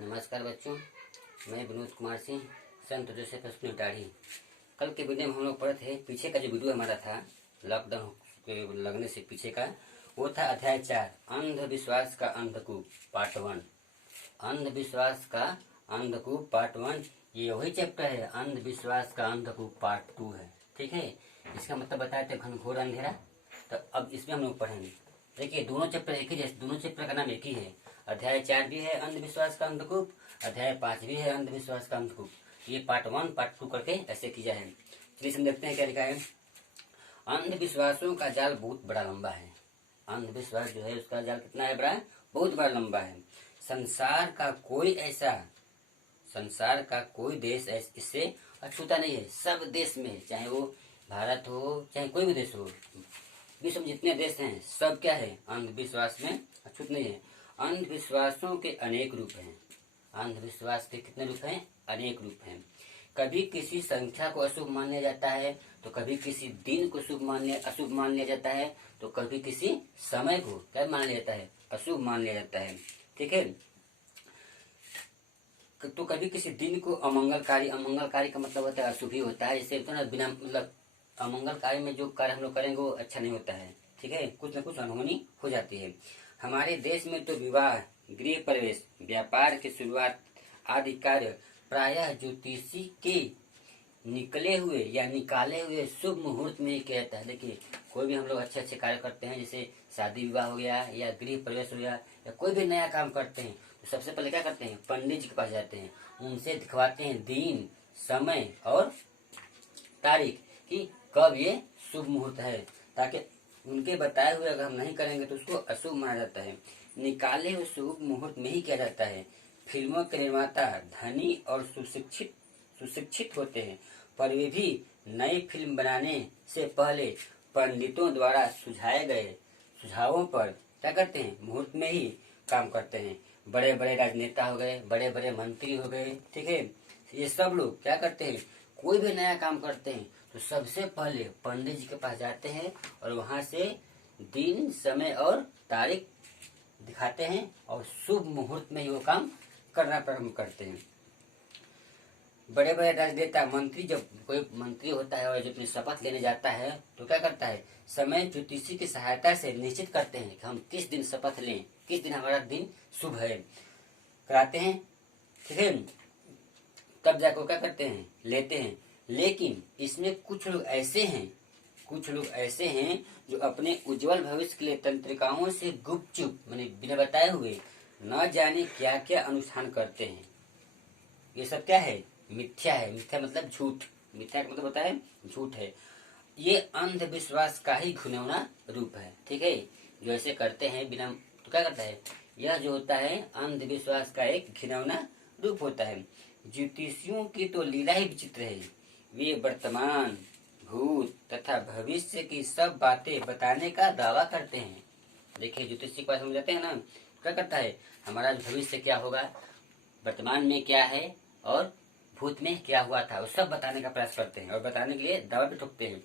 नमस्कार बच्चों, मैं विनोद कुमार सिंह, संत जोसेफ स्कूल टाढ़ी। कल के वीडियो में हम लोग पढ़े थे, पीछे का जो वीडियो हमारा था लॉकडाउन के लगने से पीछे का, वो था अध्याय 4 अंधविश्वास का अंधकूप पार्ट 1। अंधविश्वास का अंधकूप पार्ट 1 ये वही चैप्टर है। अंधविश्वास का अंधकूप पार्ट 2 है। ठीक है, इसका मतलब बताए थे घनघोर अंधेरा। तो अब इसमें हम लोग पढ़ेंगे। देखिए, दोनों चैप्टर एक ही जैसे, दोनों चैप्टर का नाम एक ही है। अध्याय 4 भी है अंधविश्वास का अंधकूप, अध्याय 5 भी है अंधविश्वास का अंधकूप। ये पार्ट 1 पार्ट 2 करके ऐसे किया है। चलिए हम देखते हैं क्या लिखा है। अंधविश्वासों का जाल बहुत बड़ा लंबा है। अंधविश्वास जो है उसका जाल कितना है बड़ा, बहुत बड़ा लंबा है। संसार का कोई देश इससे अछूता नहीं है। सब देश में, चाहे वो भारत हो चाहे कोई भी देश हो, विश्व में जितने देश हैं सब क्या है, अंधविश्वास में अछूत नहीं है। अंधविश्वासों के अनेक रूप हैं। अंधविश्वास के कितने रूप हैं, अनेक रूप हैं। कभी किसी संख्या को अशुभ मान लिया जाता है, तो कभी किसी दिन को अशुभ मान लिया जाता है, तो कभी किसी समय को क्या मान लिया जाता है, अशुभ मान लिया जाता है। ठीक है, तो कभी किसी दिन को अमंगलकारी का मतलब होता है अशुभ ही होता है। जैसे तो ना, बिना मतलब अमंगलकारी में जो कार्य हम लोग करेंगे वो अच्छा नहीं होता है। ठीक है, कुछ न कुछ अनहोनी हो जाती है। हमारे देश में तो विवाह, गृह प्रवेश, व्यापार की शुरुआत आदि कार्य प्रायः ज्योतिषी के निकाले हुए शुभ मुहूर्त में ही किया जाता है। देखिए, कोई भी हम लोग अच्छे अच्छे कार्य करते हैं, जैसे शादी विवाह हो गया या गृह प्रवेश हो गया या कोई भी नया काम करते हैं, तो सबसे पहले क्या करते हैं, पंडित जी के पास जाते हैं, उनसे दिखवाते हैं दिन, समय और तारीख कि कब ये शुभ मुहूर्त है, ताकि उनके बताए हुए अगर हम नहीं करेंगे तो उसको अशुभ माना जाता है। निकाले हुए शुभ मुहूर्त में ही किया जाता है। फिल्मों के निर्माता धनी और सुशिक्षित होते हैं, पर वे भी नई फिल्म बनाने से पहले पंडितों द्वारा सुझाए गए सुझावों पर क्या करते हैं, मुहूर्त में ही काम करते हैं। बड़े बड़े राजनेता हो गए, बड़े बड़े मंत्री हो गए, ठीक है, ये सब लोग क्या करते हैं, कोई भी नया काम करते हैं तो सबसे पहले पंडित जी के पास जाते हैं और वहां से दिन, समय और तारीख दिखाते हैं और शुभ मुहूर्त में ही वो काम करना प्रारंभ करते हैं। बड़े बड़े राजनेता, मंत्री, जब कोई मंत्री होता है और जब अपनी शपथ लेने जाता है तो क्या करता है, समय ज्योतिषी की सहायता से निश्चित करते हैं कि हम किस दिन शपथ लें, किस दिन हमारा दिन शुभ है, कराते हैं। ठीक है, तब जाकर क्या करते हैं, लेते हैं। लेकिन इसमें कुछ लोग ऐसे हैं जो अपने उज्जवल भविष्य के लिए तंत्रिकाओं से गुपचुप, माने बिना बताए हुए, न जाने क्या क्या अनुष्ठान करते हैं। ये सब क्या है, मिथ्या है। मिथ्या मतलब झूठ, मिथ्या का मतलब होता है झूठ है। ये अंधविश्वास का ही घिनौना रूप है। ठीक है, जो ऐसे करते हैं बिना, तो क्या करता है, यह जो होता है अंधविश्वास का एक घिनौना रूप होता है। ज्योतिषियों की तो लीला ही विचित्र है। वे वर्तमान, भूत तथा भविष्य की सब बातें बताने का दावा करते हैं। देखिए, ज्योतिषी के पास हम जाते हैं ना, क्या करता है, हमारा भविष्य क्या होगा, वर्तमान में क्या है और भूत में क्या हुआ था, वो सब बताने का प्रयास करते हैं और बताने के लिए दावा भी ठोकते हैं।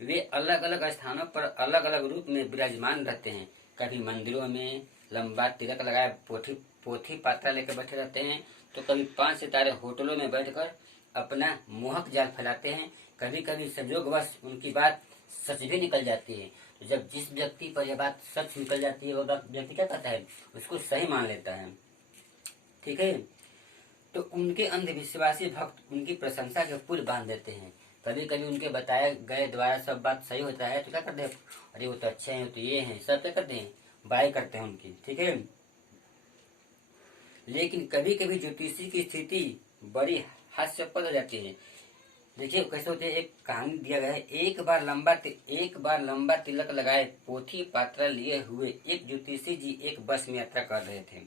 वे अलग अलग स्थानों पर अलग अलग रूप में विराजमान रहते हैं। कभी मंदिरों में लंबा तिलक लगाए पोथी पात्रा लेकर बैठे रहते हैं, तो कभी 5 सितारे होटलों में बैठकर अपना मोहक जाल फैलाते हैं। कभी कभी संयोगवश उनकी बात सच भी निकल जाती है। तो जब जिस व्यक्ति पर यह बात सच निकल जाती है, वो व्यक्ति क्या करता है, उसको सही मान लेता है। ठीक है, तो उनके अंधविश्वासी भक्त उनकी प्रशंसा के पुल बांध देते हैं। कभी कभी उनके बताए गए द्वारा सब बात सही होता है तो क्या करते हैं, अरे वो तो अच्छे हैं, तो ये हैं, सब क्या करते हैं, बाय करते हैं उनकी। ठीक है, लेकिन कभी कभी ज्योतिषी की स्थिति बड़ी हास्यास्पद हो जाती है। देखिए कैसे होते हैं, एक कहानी दिया गया है। एक बार लंबा तिलक लगाए पोथी पात्रा लिए हुए एक ज्योतिषी जी एक बस में यात्रा कर रहे थे।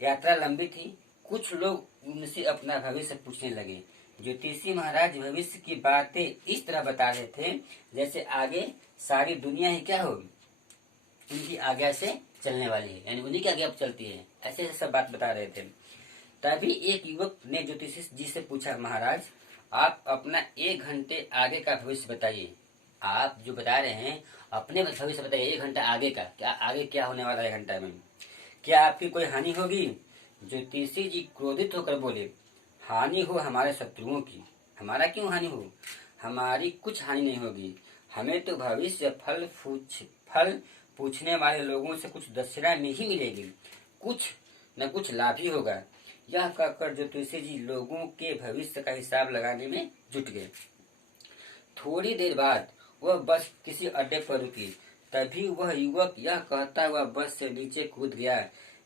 यात्रा लंबी थी। कुछ लोग उनसे अपना भविष्य पूछने लगे। ज्योतिषी महाराज भविष्य की बातें इस तरह बता रहे थे जैसे आगे सारी दुनिया ही क्या होगी, उनकी आज्ञा से चलने वाली है, यानी उन्हीं की आज्ञा चलती है। ऐसे सब बात बता रहे थे। तभी एक युवक ने ज्योतिषी जी से पूछा, महाराज आप अपना 1 घंटे आगे का भविष्य बताइए। आप जो बता रहे हैं अपने भविष्य बताइए, 1 घंटा आगे का, क्या आगे क्या होने वाला है 1 घंटा में, क्या आपकी कोई हानि होगी ज्योतिषी जी क्रोधित होकर बोले, हानि हो हमारे शत्रुओं की। हमारा क्यों हानि हो? हमारी कुछ हानि नहीं होगी। हमें तो भविष्य फल पूछने वाले लोगों से कुछ दक्षिणा में ही मिलेगी, कुछ न कुछ लाभ ही होगा। यह कहकर ज्योतिषी जी लोगों के भविष्य का हिसाब लगाने में जुट गए। थोड़ी देर बाद वह बस किसी अड्डे पर रुकी। तभी वह युवक यह कहता हुआ बस से नीचे कूद गया,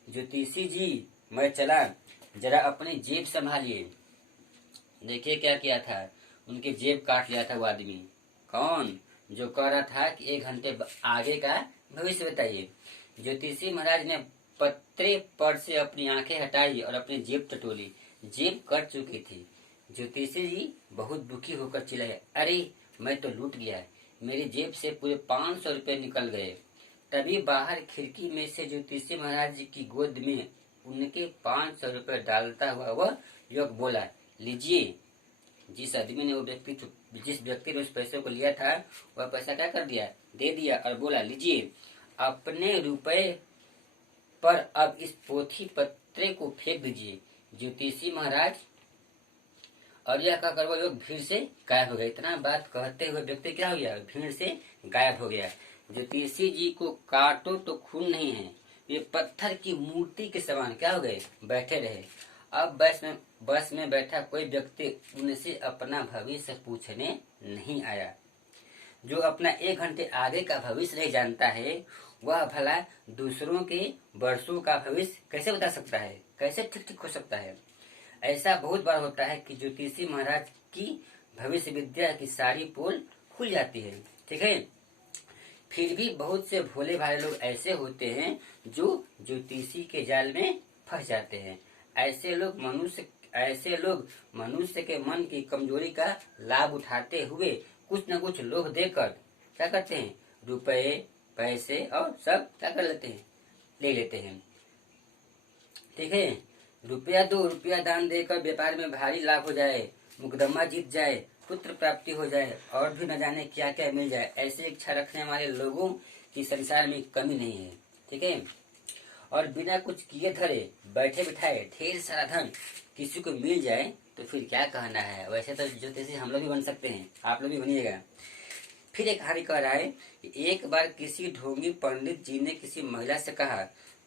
ज्योतिषी जी मैं चला, जरा अपनी जेब संभालिए। देखिए क्या किया था, उनके जेब काट लिया था वो आदमी। कौन? जो कह रहा था कि 1 घंटे आगे का भविष्य बताइए। ज्योतिषी महाराज ने पत्रे पर से अपनी आंखें हटाई और अपनी जेब टटोली। जेब कट चुकी थी। ज्योतिषी जी बहुत दुखी होकर चिल्लाए, अरे मैं तो लूट गया, मेरी जेब से पूरे 500 रुपये निकल गए। तभी बाहर खिड़की में से ज्योतिषी महाराज जी की गोद में उनके 500 रुपये डालता हुआ वह युवक बोला, लीजिए। जिस आदमी ने जिस व्यक्ति ने उस पैसे को लिया था, वह पैसा क्या कर दिया, दे दिया और बोला, लीजिए, अपने रुपए पर अब इस पोथी पत्रे को फेंक दीजिए। ज्योतिषी महाराज और यह कहकर वो लोग भीड़ से गायब हो गए। इतना बात कहते हुए व्यक्ति क्या हो गया, भीड़ से गायब हो गया। ज्योतिषी जी को काटो तो खून नहीं है, ये पत्थर की मूर्ति के समान क्या हो गए, बैठे रहे। अब बस में बैठा कोई व्यक्ति उनसे अपना भविष्य पूछने नहीं आया। जो अपना 1 घंटे आगे का भविष्य नहीं जानता है, वह भला दूसरों के वर्षों का भविष्य कैसे बता सकता है, कैसे ठीक हो सकता है। ऐसा बहुत बार होता है कि ज्योतिषी महाराज की भविष्य विद्या की सारी पोल खुल जाती है, ठीक है। फिर भी बहुत से भोले भाले लोग ऐसे होते हैं जो ज्योतिषी के जाल में फंस जाते हैं। ऐसे लोग मनुष्य के मन की कमजोरी का लाभ उठाते हुए कुछ न कुछ लोभ देकर क्या करते हैं, रुपए पैसे और सब क्या कर लेते हैं, ले लेते हैं, ठीक है। रुपया दो, रुपया दान देकर व्यापार में भारी लाभ हो जाए, मुकदमा जीत जाए, पुत्र प्राप्ति हो जाए और भी न जाने क्या क्या मिल जाए। ऐसी इच्छा रखने वाले लोगों की संसार में कमी नहीं है, ठीक है। और बिना कुछ किए धरे बैठे बिठाए ढेर सारा धन किसी को मिल जाए तो फिर क्या कहना है। वैसे तो ज्योतिषी हम लोग भी बन सकते हैं, आप लोग भी बनिएगा। फिर एक कहानी कह रहा है कि एक बार किसी ढोंगी पंडित जी ने किसी महिला से कहा,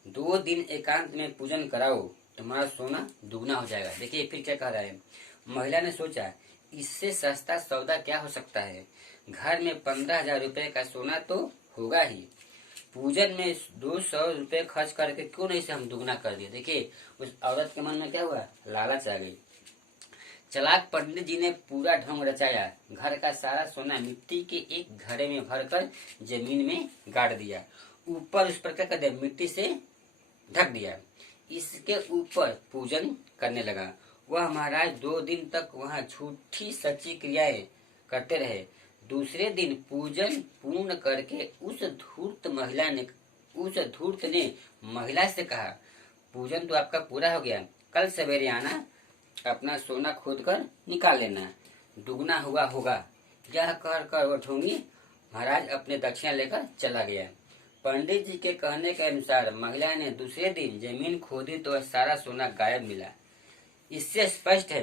2 दिन एकांत में पूजन कराओ, तुम्हारा सोना दुगना हो जाएगा। देखिए फिर क्या कह रहा है। महिला ने सोचा, इससे सस्ता सौदा क्या हो सकता है, घर में 15,000 रुपए का सोना तो होगा ही, पूजन में 200 रुपए खर्च करके क्यों नहीं से हम दुगना कर दिए। देखिए उस औरत के मन में क्या हुआ, लालच आ गई। चलाक पंडित जी ने पूरा ढोंग रचाया, घर का सारा सोना मिट्टी के एक घड़े में भरकर जमीन में गाड़ दिया, ऊपर उस पर क्या कर दिया, मिट्टी से ढक दिया। इसके ऊपर पूजन करने लगा। वह महाराज 2 दिन तक वहां झूठी सच्ची क्रियाएं करते रहे। दूसरे दिन पूजन पूर्ण करके उस धूर्त ने महिला से कहा, पूजन तो आपका पूरा हो गया, कल सवेरे आना, अपना सोना खोद कर निकाल लेना, दुगना हुआ होगा। यह कहकर वह ढोंगी महाराज अपने दक्षिणा लेकर चला गया। पंडित जी के कहने के अनुसार महिला ने दूसरे दिन जमीन खोदी तो सारा सोना गायब मिला। इससे स्पष्ट है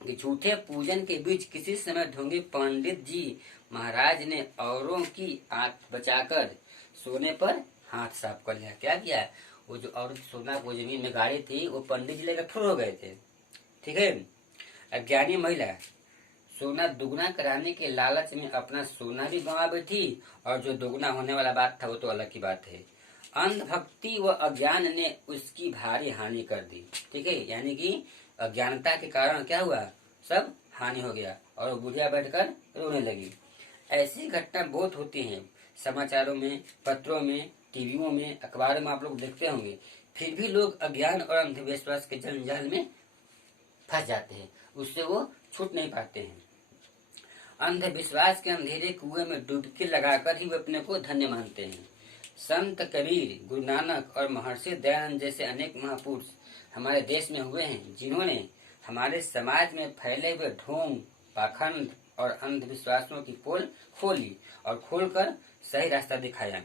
कि झूठे पूजन के बीच किसी समय ढोंगी पंडित जी महाराज ने औरों की आंख बचाकर सोने पर हाथ साफ कर लिया। क्या किया, वो जो औरत सोना को जमीन में गाड़ी थी, वो पंडित जी लेकर फुर हो गए थे, ठीक है। अज्ञानी महिला सोना दुगना कराने के लालच में अपना सोना भी गंवा बैठी और जो दुगना होने वाला बात था वो तो अलग की बात है। अंधभक्ति व अज्ञान ने उसकी भारी हानि कर दी, ठीक है। यानी कि अज्ञानता के कारण क्या हुआ, सब हानि हो गया और बुढ़िया बैठकर रोने लगी। ऐसी घटना बहुत होती हैं, समाचारों में, पत्रों में, टीवियों में, अखबारों में आप लोग देखते होंगे। फिर भी लोग अज्ञान और अंधविश्वास के जंजाल में फंस जाते हैं, उससे वो छूट नहीं पाते हैं। अंधविश्वास के अंधेरे कुएं में डुबकी लगाकर ही वे अपने को धन्य मानते हैं। संत कबीर, गुरु नानक और महर्षि दयानंद जैसे अनेक महापुरुष हमारे देश में हुए हैं, जिन्होंने हमारे समाज में फैले हुए ढोंग, पाखंड और अंधविश्वासों की पोल खोली और खोलकर सही रास्ता दिखाया।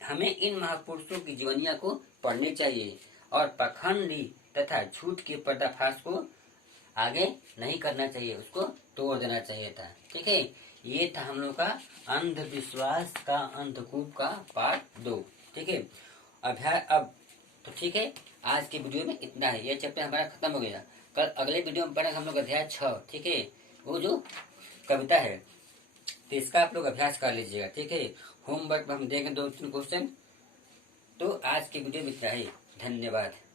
हमें इन महापुरुषों की जीवनिया को पढ़नी चाहिए और पाखंडी तथा झूठ के पर्दाफाश को आगे नहीं करना चाहिए, उसको तोड़ देना चाहिए था। ठीक है, ये था हम लोग का अंधविश्वास का अंधकूप का पार्ट 2। ठीक है, अभ्यास अब तो ठीक है, आज के वीडियो में इतना है। ये चैप्टर हमारा खत्म हो गया। कल अगले वीडियो में पढ़ेंगे हम लोग अध्याय 6। ठीक है, वो जो कविता है, तो इसका आप लोग अभ्यास कर लीजिएगा। ठीक है, होमवर्क में हम देंगे 2-3 क्वेश्चन। तो आज के वीडियो में इतना ही। धन्यवाद।